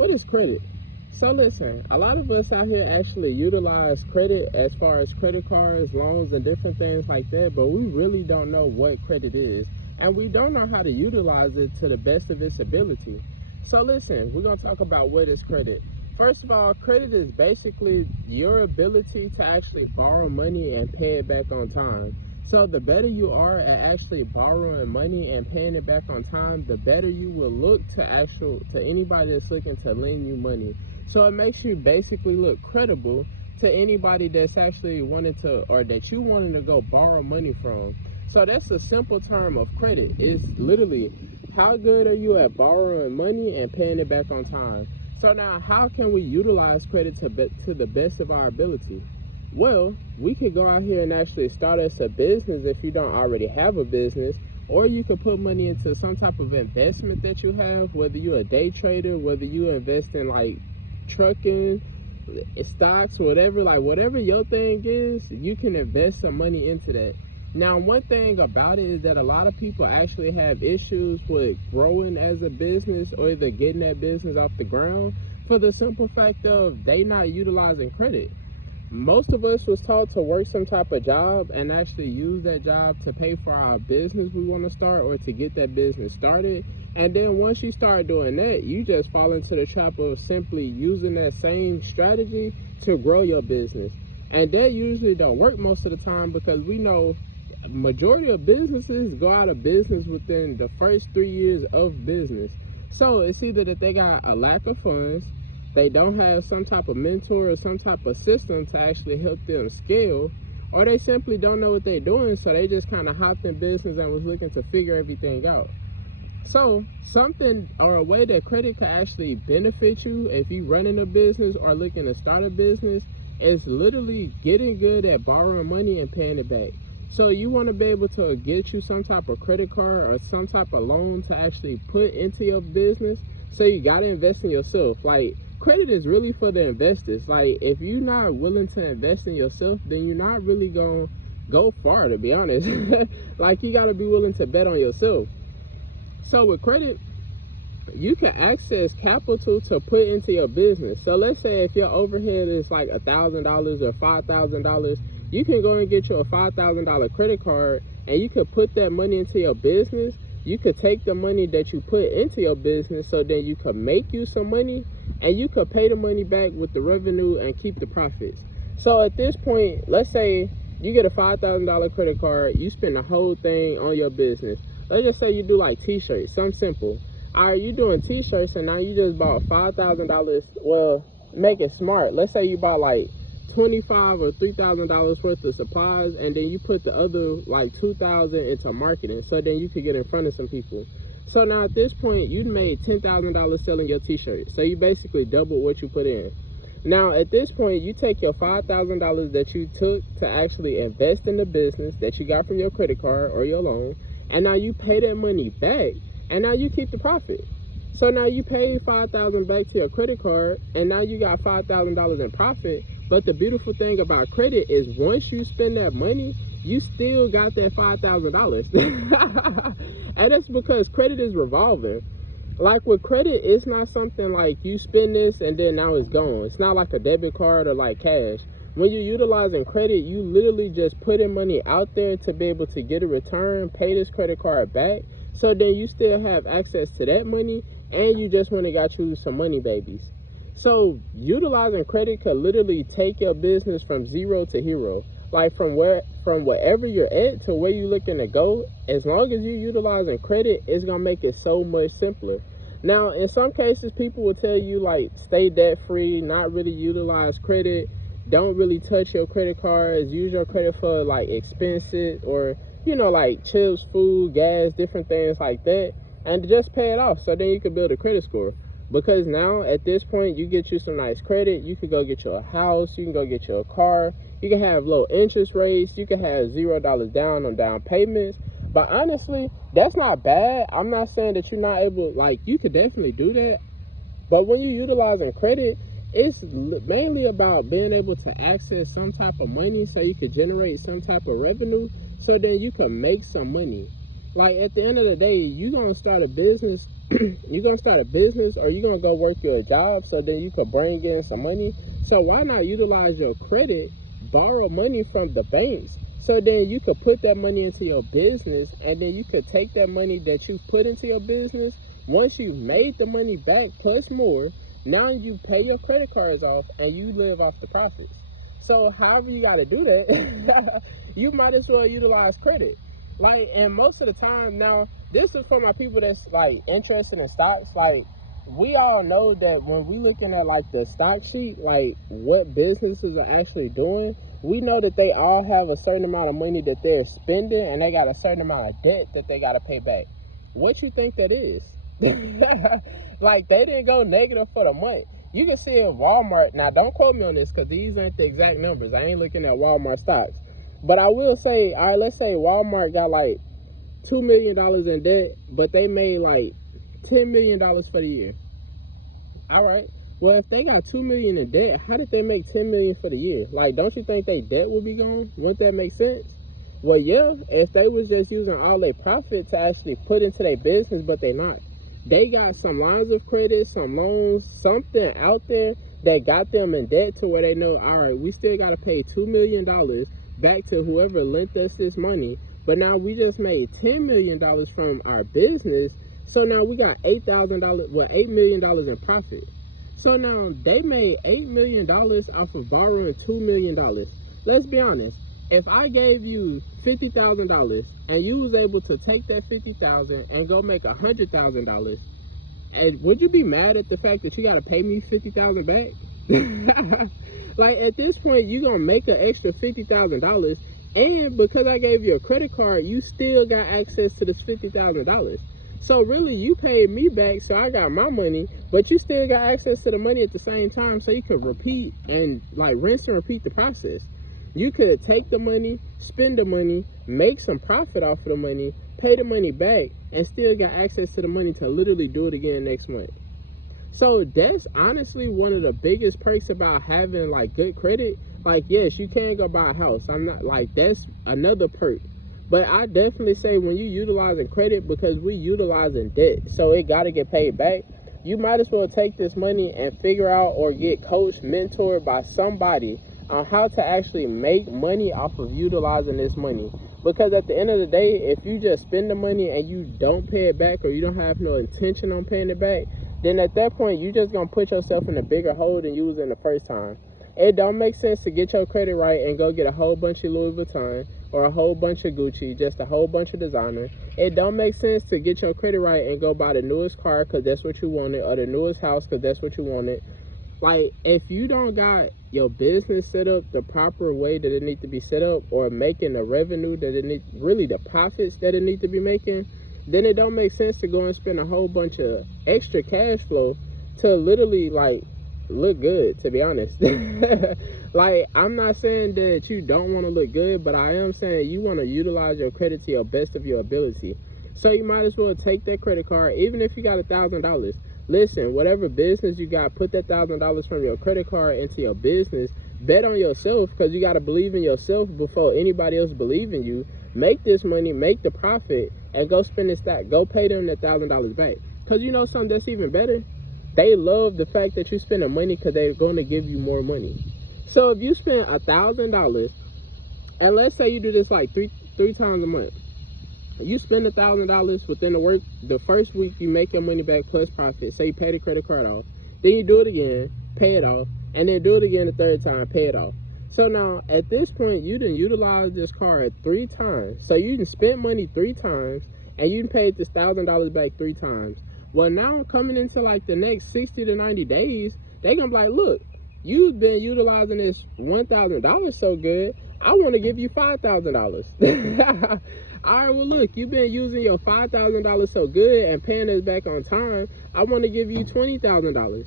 What is credit? So listen, a lot of us out here actually utilize credit as far as credit cards, loans, and different things like that, but we really don't know what credit is, and we don't know how to utilize it to the best of its ability. So listen, we're going to talk about what is credit. First of all, credit is basically your ability to actually borrow money and pay it back on time. So the better you are at actually borrowing money and paying it back on time, the better you will look to anybody that's looking to lend you money. So it makes you basically look credible to anybody that's actually wanting to, or that you wanting to go borrow money from. So that's a simple term of credit. It's literally how good are you at borrowing money and paying it back on time. So now how can we utilize credit to the best of our ability? Well, we could go out here and actually start us a business if you don't already have a business, or you could put money into some type of investment that you have, whether you're a day trader, whether you invest in like trucking, stocks, whatever, like whatever your thing is, you can invest some money into that. Now, one thing about it is that a lot of people actually have issues with growing as a business or either getting that business off the ground for the simple fact of they not utilizing credit. Most of us was taught to work some type of job and actually use that job to pay for our business we want to start or to get that business started. And then once you start doing that, you just fall into the trap of simply using that same strategy to grow your business. And that usually don't work most of the time, because we know majority of businesses go out of business within the first 3 years of business. So it's either that they got a lack of funds, they don't have some type of mentor or some type of system to actually help them scale, or they simply don't know what they're doing, so they just kind of hopped in business and was looking to figure everything out. So something or a way that credit could actually benefit you if you running a business or looking to start a business is literally getting good at borrowing money and paying it back. So you want to be able to get you some type of credit card or some type of loan to actually put into your business. So you got to invest in yourself. Like, credit is really for the investors. Like, if you're not willing to invest in yourself, then you're not really going to go far, to be honest. Like, you got to be willing to bet on yourself. So with credit, you can access capital to put into your business. So let's say if your overhead is like $1,000 or $5,000, you can go and get you a $5,000 credit card, and you could put that money into your business. You could take the money that you put into your business, so then you could make you some money, and you could pay the money back with the revenue and keep the profits. So at this point, let's say you get a $5,000 credit card, you spend the whole thing on your business. Let's just say you do like t-shirts, something simple. All right, you doing t-shirts, and now you just bought $5,000. Well, make it smart. Let's say you bought like $2,500 or $3,000 worth of supplies, and then you put the other like $2,000 into marketing, so then you could get in front of some people. So now at this point, you made $10,000 selling your t-shirts. So you basically doubled what you put in. Now at this point, you take your $5,000 that you took to actually invest in the business that you got from your credit card or your loan, and now you pay that money back, and now you keep the profit. So now you paid $5,000 back to your credit card, and now you got $5,000 in profit. But the beautiful thing about credit is once you spend that money, you still got that $5,000. And that's because credit is revolving. Like with credit, it's not something like you spend this and then now it's gone. It's not like a debit card or like cash. When you're utilizing credit, you literally just putting money out there to be able to get a return, pay this credit card back, so then you still have access to that money, and you just went and got you some money babies. So utilizing credit could literally take your business from zero to hero. Like from wherever you're at to where you're looking to go, as long as you're utilizing credit, it's gonna make it so much simpler. Now, in some cases, people will tell you like stay debt free, not really utilize credit, don't really touch your credit cards, use your credit for like expenses or, you know, like chips, food, gas, different things like that, and just pay it off, so then you can build a credit score. Because now at this point, you get you some nice credit, you could go get you a house, you can go get you a car, you can have low interest rates, you can have $0 down on down payments. But honestly, that's not bad. I'm not saying that you're not able, like, you could definitely do that. But when you're utilizing credit, it's mainly about being able to access some type of money so you could generate some type of revenue, so then you can make some money. Like at the end of the day, you're gonna start a business. You're gonna start a business, or you're gonna go work your job so then you could bring in some money. So why not utilize your credit, borrow money from the banks, so then you could put that money into your business, and then you could take that money that you've put into your business. Once you've made the money back plus more, now you pay your credit cards off and you live off the profits. So however you got to do that, you might as well utilize credit. Like, and most of the time now, this is for my people that's like interested in stocks. Like, we all know that when we looking at like the stock sheet, like what businesses are actually doing, we know that they all have a certain amount of money that they're spending, and they got a certain amount of debt that they got to pay back. What you think that is? Like, they didn't go negative for the month. You can see in Walmart, now don't quote me on this because these aren't the exact numbers. I ain't looking at Walmart stocks. But I will say, all right, let's say Walmart got like $2 million in debt, but they made like $10 million for the year. All right. Well, if they got $2 million in debt, how did they make $10 million for the year? Like, don't you think their debt would be gone? Wouldn't that make sense? Well, yeah, if they was just using all their profit to actually put into their business, but they not. They got some lines of credit, some loans, something out there that got them in debt to where they know, all right, we still got to pay $2 million back to whoever lent us this money, but now we just made $10 million from our business, so now we got $8,000, well, $8 million in profit. So now they made $8 million off of borrowing $2 million. Let's be honest. If I gave you $50,000 and you was able to take that $50,000 and go make $100,000, and would you be mad at the fact that you got to pay me $50,000 back? Like, at this point, you're gonna make an extra $50,000, and because I gave you a credit card, you still got access to this $50,000. So really, you paid me back, so I got my money, but you still got access to the money at the same time, so you could repeat and like rinse and repeat the process. You could take the money, spend the money, make some profit off of the money, pay the money back, and still got access to the money to literally do it again next month. So that's honestly one of the biggest perks about having like good credit. Like, yes, you can go buy a house. I'm not like, that's another perk. But I definitely say when you utilizing credit, because we utilizing debt, so it got to get paid back, you might as well take this money and figure out or get coached, mentored by somebody on how to actually make money off of utilizing this money. Because at the end of the day, if you just spend the money and you don't pay it back, or you don't have no intention on paying it back, then at that point, you just gonna put yourself in a bigger hole than you was in the first time. It don't make sense to get your credit right and go get a whole bunch of Louis Vuitton or a whole bunch of Gucci, just a whole bunch of designer. It don't make sense to get your credit right and go buy the newest car because that's what you wanted, or the newest house because that's what you wanted. Like, if you don't got your business set up the proper way that it need to be set up, or making the revenue that it need, really the profits that it need to be making, then it don't make sense to go and spend a whole bunch of extra cash flow to literally like look good, to be honest. Like, I'm not saying that you don't want to look good, but I am saying you want to utilize your credit to your best of your ability. So you might as well take that credit card, even if you got $1,000. Listen, whatever business you got, put that $1,000 from your credit card into your business. Bet on yourself, because you got to believe in yourself before anybody else believe in you. Make this money, make the profit, and go spend this stock. Go pay them that $1,000 back. Because you know something that's even better? They love the fact that you spend the money because they're going to give you more money. So if you spend $1,000, and let's say you do this like three times a month, you spend $1,000 within the first week, you make your money back plus profit. So you pay the credit card off, then you do it again, pay it off, and then do it again the third time, pay it off. So now at this point, you done utilized this card 3 times. So you done spent money 3 times, and you done paid this $1,000 back 3 times. Well, now coming into like the next 60 to 90 days, they gonna be like, look, you've been utilizing this $1,000 so good, I want to give you $5,000. All right, well, look, you've been using your $5,000 so good and paying us back on time, I want to give you $20,000.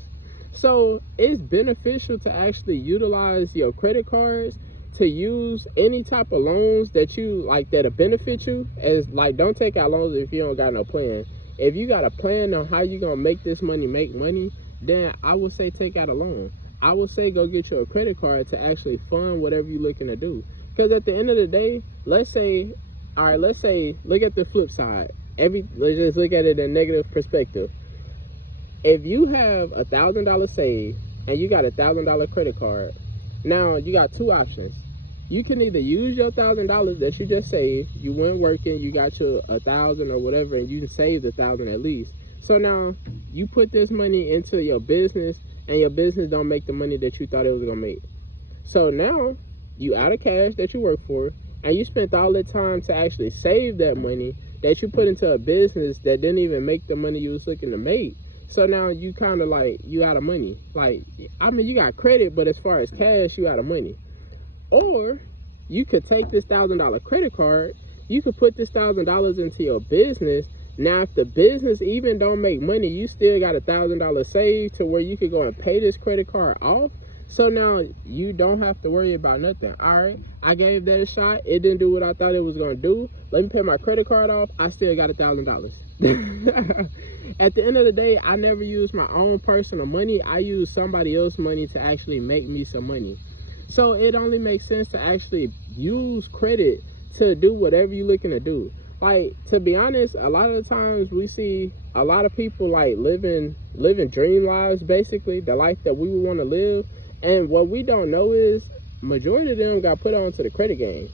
So it's beneficial to actually utilize your credit cards to use any type of loans that you like that'll benefit you. As like, don't take out loans if you don't got no plan. If you got a plan on how you gonna make this money make money, then I would say take out a loan. I would say go get you a credit card to actually fund whatever you're looking to do. Because at the end of the day, let's say all right, let's say, look at the flip side. Let's just look at it in a negative perspective. If you have $1,000 saved and you got $1,000 credit card, now you got two options. You can either use your $1,000 that you just saved, you went working, you got your 1,000 or whatever, and you saved 1,000 at least. So now you put this money into your business, and your business don't make the money that you thought it was gonna make. So now you out of cash that you work for, and you spent all the time to actually save that money that you put into a business that didn't even make the money you was looking to make. So now you kind of like, you out of money. Like, I mean, you got credit, but as far as cash, you out of money. Or you could take this $1,000 credit card, you could put this $1,000 into your business. Now, if the business even don't make money, you still got $1,000 saved to where you could go and pay this credit card off. So now you don't have to worry about nothing. All right, I gave that a shot. It didn't do what I thought it was going to do. Let me pay my credit card off. I still got $1,000. At the end of the day, I never use my own personal money. I use somebody else's money to actually make me some money. So it only makes sense to actually use credit to do whatever you're looking to do. Like, to be honest, a lot of the times we see a lot of people like living dream lives, basically the life that we would want to live. And what we don't know is majority of them got put onto the credit game.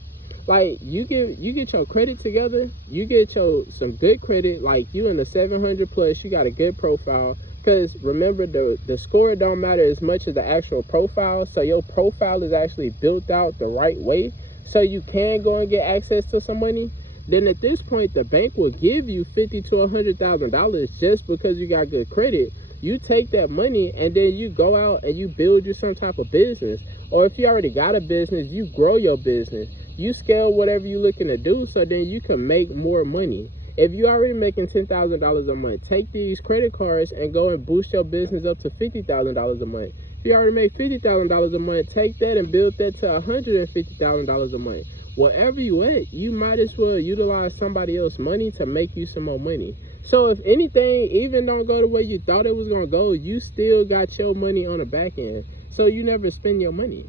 Like, you get your credit together, you get some good credit, like you in the 700 plus, you got a good profile. Because remember, the score don't matter as much as the actual profile. So your profile is actually built out the right way, so you can go and get access to some money. Then at this point, the bank will give you $50,000 to $100,000 just because you got good credit. You take that money and then you go out and you build you some type of business. Or if you already got a business, you grow your business. You scale whatever you're looking to do, so then you can make more money. If you're already making $10,000 a month, take these credit cards and go and boost your business up to $50,000 a month. If you already make $50,000 a month, take that and build that to $150,000 a month. Wherever you at, you might as well utilize somebody else's money to make you some more money. So if anything even don't go the way you thought it was going to go, you still got your money on the back end. So you never spend your money.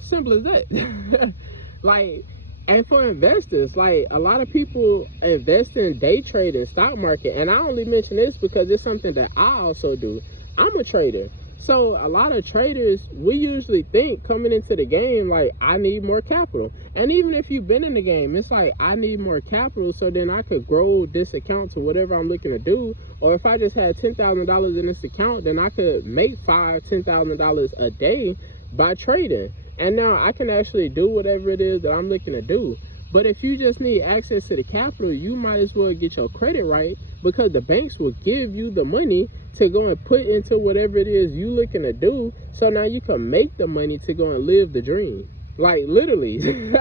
Simple as that. Like, and for investors, like, a lot of people invest in day trading, stock market. And I only mention this because it's something that I also do. I'm a trader. So a lot of traders, we usually think coming into the game, like, I need more capital. And even if you've been in the game, it's like, I need more capital so then I could grow this account to whatever I'm looking to do. Or if I just had $10,000 in this account, then I could make $5,000, $10,000 a day by trading. And now I can actually do whatever it is that I'm looking to do. But if you just need access to the capital, you might as well get your credit right, because the banks will give you the money to go and put into whatever it is you looking to do. So now you can make the money to go and live the dream. Like, literally.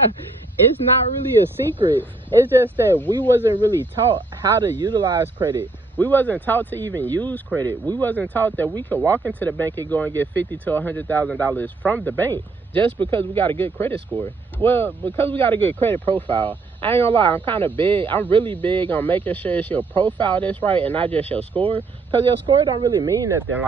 It's not really a secret. It's just that we wasn't really taught how to utilize credit. We wasn't taught to even use credit. We wasn't taught that we could walk into the bank and go and get $50,000 to $100,000 from the bank just because we got a good credit score. Well, because we got a good credit profile. I ain't gonna lie, I'm really big on making sure it's your profile that's right and not just your score. Because your score don't really mean nothing. Like,